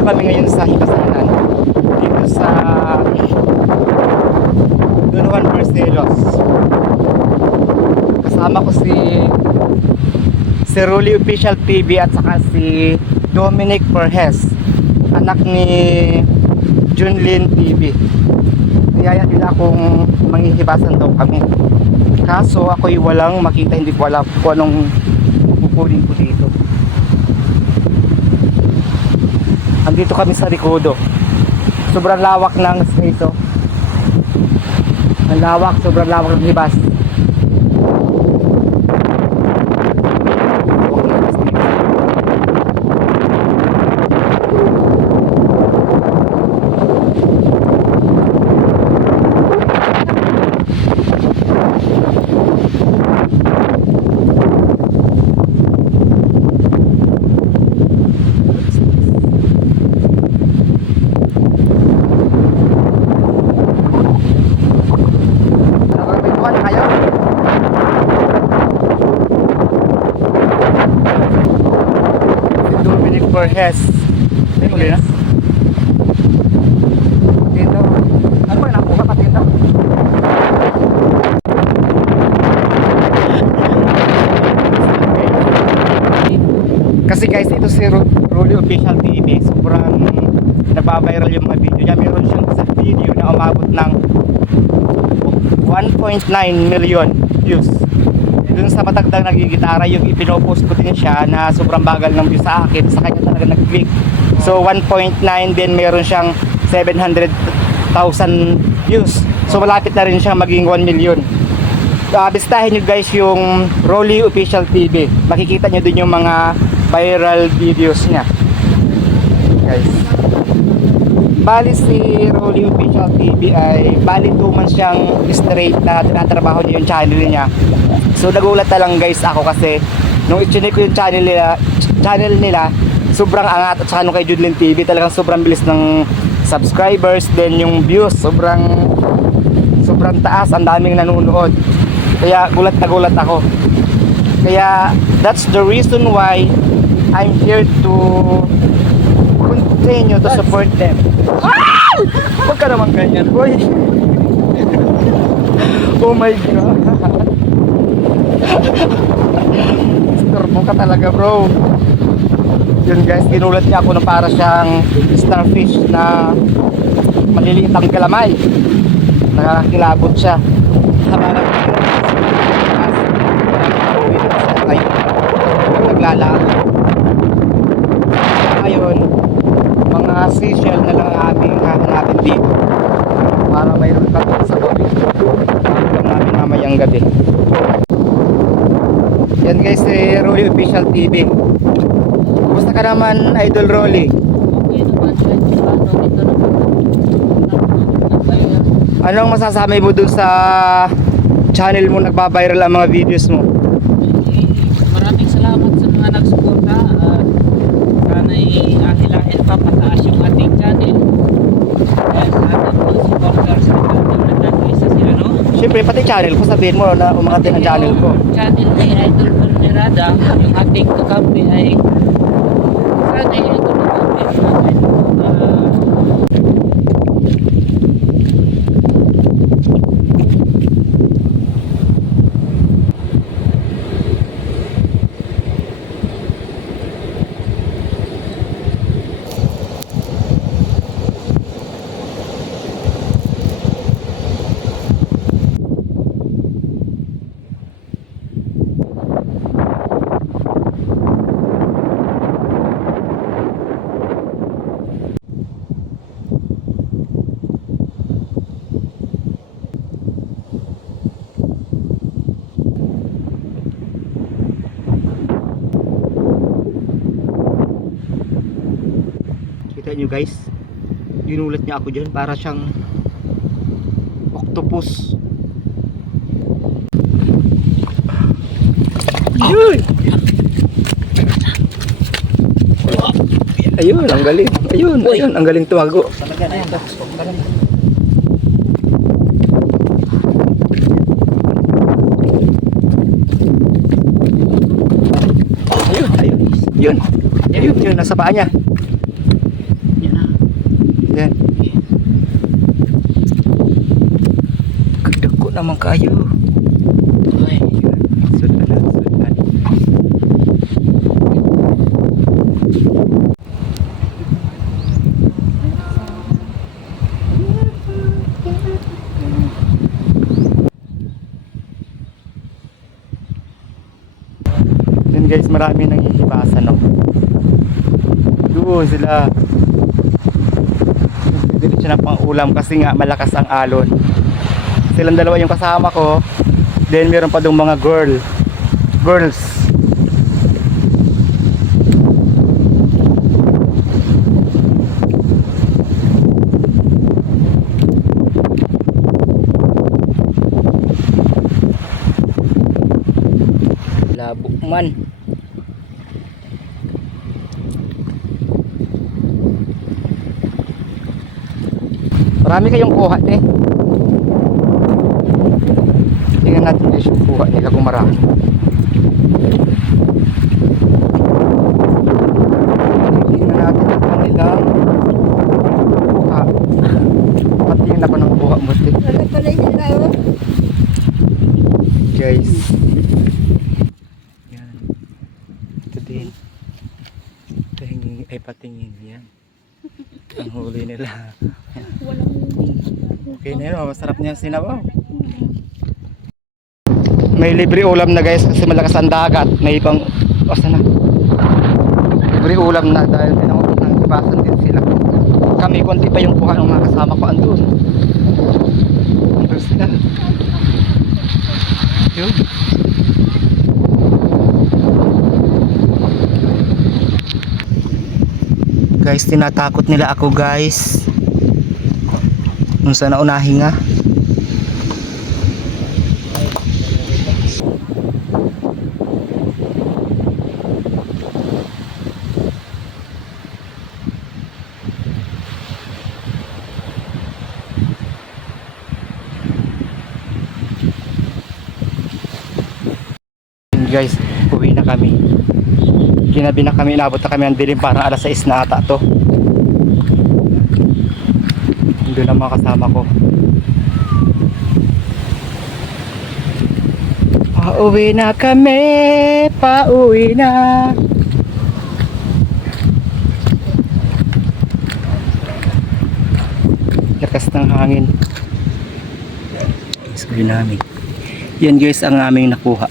Nandito kami ngayon sa Hibasanan. Dito sa Don Juan Barcelos. Kasama ko si Rolly Official TV at saka si Dominic Perez, anak ni Junlin TV. Niyaya nila akong manghihibasan daw kami. Kaso ako'y walang makita, hindi ko alam kung anong kukunin ko dito. Andito kami sa Recodo. Sobrang lawak ng space, oh. Ang lawak, sobrang lawak ng hibas. Perez. Ay, muli na. Dito. Ano ba nakuha ka dito? Kasi guys, ito si Rolly Official TV. Sobrang nagbabiral yung mga video niya. Meron siyang sa video na umabot ng 1.9 million views. Dun sa matagdang nagigitara, yung ipinopost ko din siya na sobrang bagal ng views sa akin, sa kanya talaga nag-click. So 1.9, din meron siyang 700,000 views. So malapit na rin siyang maging 1 million. Bistahin nyo guys yung Rolly Official TV. Makikita nyo din yung mga viral videos niya, guys. Bali si Rolly Official TV ay bali 2 months siyang straight na tinatrabaho niya yung channel niya. So nagulat na lang guys ako kasi nung i-check ko yung channel nila, sobrang angat. At saka nung kay Junlin TV, talagang sobrang bilis ng subscribers. Then yung views, sobrang taas. Ang daming nanonood. Kaya gulat na gulat ako. Kaya that's the reason why I'm here to continue to support them. Huwag ka naman ganyan, boy. Oh my God. Turbo ka talaga, bro. Yun guys, ginulat niya ako ng para siyang starfish na maliliit ang kalamay. Nakakakilabot siya. Habalang naglalaro. Ngayon, mga seashell na lang ang aming hahanapin dito para mayroon pa sa bawin. Ito namin mamayang gabi. Yan guys, si Rolly Official TV. Kumusta ka naman, Idol Rolly? Anong masasabi mo dun sa channel mo, nagbabiral ang mga videos mo? Maraming salamat sa mga nagsuporta. Sana'y ahilahin pa pataas yung ating channel. Dahil sa ating mga supporters, nag-isa sila, no? Siyempre, pati channel ko, sabihin mo na umangat din ang channel ko. Channel ni Idol Bernerada, yung ating kakampi ay sana'y Idol natin. Kita nyo guys, ginulat niya ako dyan para siyang octopus. Ayun! Ayun, ang galing. Ayun, ayun, ang galing tumago. Ayun, ayun. Yun, yun, nasa paa niya. naman kayo. Ay. Sudan na, sudan. Yun guys, marami nang hihibasan, no? Doon sila. Diretso na pang ulam kasi nga malakas ang alon. Silang dalawa yung kasama ko. Then meron pa dong mga girls. Labo man. Marami kayong kuha, te. Tingnan natin guys yung kuha nila kung marami. Tingnan natin ang kanilang kuha. Patingin ako ng kuha mo, te. Guys. Yan. Ito din. Ito hingi ay patingin yan. Ang huli nila. Okay na yun, masarap niya sinabaw. May libre ulam na guys kasi malakas ang dagat. May ibang, na? Libre ulam na dahil pinangibasan din sila. Kami, konti pa yung kuha ng mga kasama ko andun. Andun sila. Yun. Guys, tinatakot nila ako guys. Nung sa naunahin nga. Guys, uwi na kami. Ginabi na kami, inabot na kami ang dilim, parang alas 6 na ata to. Doon ang mga kasama ko. Pauwi na kami, pauwi na. Lakas ng hangin. Guys, uwi namin. Yan guys ang aming nakuha.